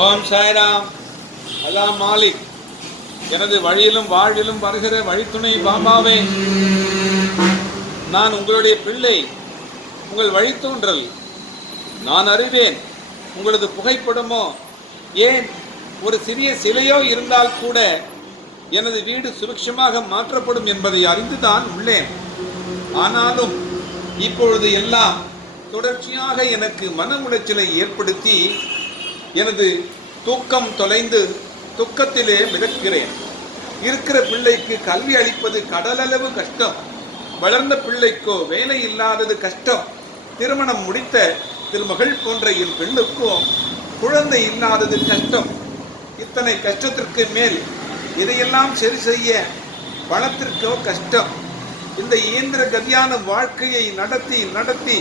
ஓம் சாய்ராம். அல்லா மாலிக். எனது வழியிலும் வாழ்விலும் வருகிற வழித்துணை பாபாவே, நான் உங்களுடைய பிள்ளை, உங்கள் வழித்தோன்றல். நான் அறிவேன், உங்களது புகைப்படமோ ஏன் ஒரு சிறிய சிலையோ இருந்தால் கூட எனது வீடு சுரட்சமாக மாற்றப்படும் என்பதை அறிந்துதான் உள்ளேன். ஆனாலும் இப்பொழுது எல்லாம் தொடர்ச்சியாக எனக்கு மன உளைச்சலை ஏற்படுத்தி எனது தூக்கம் தொலைந்து துக்கத்திலே மிதக்கிறேன். இருக்கிற பிள்ளைக்கு கல்வி அளிப்பது கடலளவு கஷ்டம். வளர்ந்த பிள்ளைக்கோ வேலை இல்லாதது கஷ்டம். திருமணம் முடித்த திருமகள் போன்ற என் பெண்ணுக்கோ குழந்தை இல்லாதது கஷ்டம். இத்தனை கஷ்டத்திற்கு மேல் இதையெல்லாம் சரி செய்ய பணத்திற்கோ கஷ்டம். இந்த இயந்திர கதியான வாழ்க்கையை நடத்தி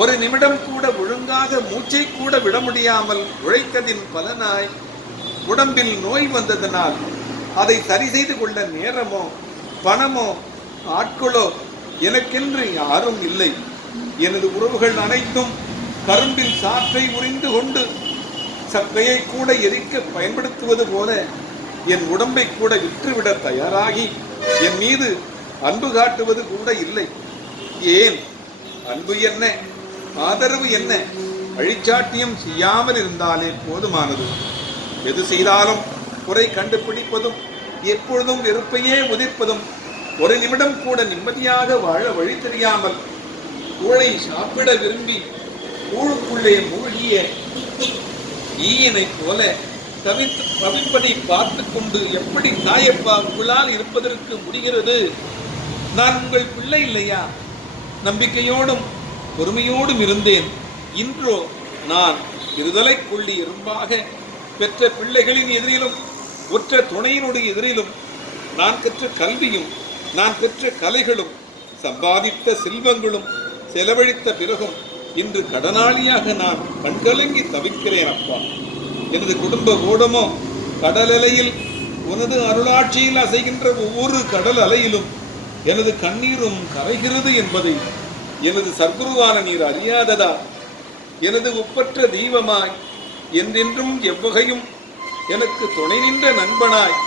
ஒரு நிமிடம் கூட ஒழுங்காக மூச்சை கூட விட முடியாமல் உழைத்ததின் பலனாய் உடம்பில் நோய் வந்ததனால் அதை சரி செய்து கொள்ள நேரமோ பணமோ ஆட்களோ எனக்கென்று யாரும் இல்லை. எனது உறவுகள் அனைத்தும் கரும்பில் சாற்றை உறிந்து கொண்டு சக்கையை கூட எரிக்க பயன்படுத்துவது போல என் உடம்பை கூட விற்றுவிட தயாராகி என் மீது அன்பு காட்டுவது கூட இல்லை. ஏன் அன்பு என்ன, ஆதரவு என்ன? வழிச்சாட்டியம் செய்யாமல் இருந்தாலே போதுமானது. எது செய்தாலும் குறை கண்டுபிடிப்பதும் எப்பொழுதும் வெறுப்பையே உதிர்ப்பதும் ஒரு நிமிடம் கூட நிம்மதியாக வாழ வழி தெரியாமல் கூழை சாப்பிட விரும்பி கூழுக்குள்ளே மூழ்கிய ஈயனை போல தவிப்பதை பார்த்து கொண்டு எப்படி தாயப்பா உங்களால் இருப்பதற்கு முடிகிறது? நான் உங்கள் பிள்ளை இல்லையா? நம்பிக்கையோடும் பொறுமையோடும் இருந்தேன். இன்றோ நான் இருதலை கொள்ளி எறும்பாக பெற்ற பிள்ளைகளின் எதிரிலும் ஒற்ற துணையினுடைய எதிரிலும் நான் பெற்ற கல்வியும் நான் பெற்ற கலைகளும் சம்பாதித்த செல்வங்களும் செலவழித்த பிறகும் இன்று கடனாளியாக நான் கண்கலங்கி தவிக்கிறேன். அப்பா, எனது குடும்ப ஓடமோ கடல் அலையில் உனது அருளாட்சியில் அசைகின்ற ஒவ்வொரு கடல் அலையிலும் எனது கண்ணீரும் கரைகிறது என்பதை எனது சர்க்குருவான நீர் அறியாததா? எனது ஒப்பற்ற தெய்வமாய் என்றென்றும் எவ்வகையும் எனக்கு துணை நின்ற நண்பனாய்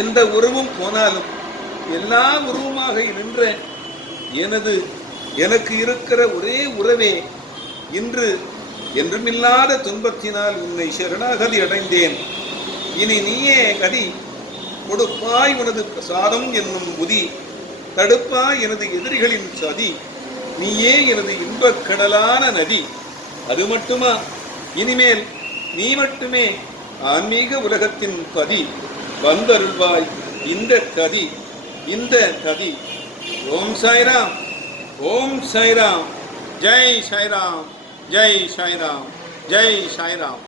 எந்த உறவும் போனாலும் எல்லா உருவமாக நின்ற எனக்கு இருக்கிற ஒரே உறவே இன்று என்றுமில்லாத துன்பத்தினால் உன்னை சரணாகதி அடைந்தேன். இனி நீயே கதி கொடுப்பாய் உனது பிரசாதம் என்னும் புதி, தடுப்பாய் எனது எதிரிகளின் சதி, நீயே எனது இன்பக் கடலான நதி. அது மட்டுமா, இனிமேல் நீ மட்டுமே ஆன்மீக உலகத்தின் பதி. வந்தருள்வாய் இந்த கதி. ஓம் சாய்ராம், ஓம் சாய்ராம். ஜெய் சாய்ராம், ஜெய் சாய்ராம், ஜெய் சாய்ராம்.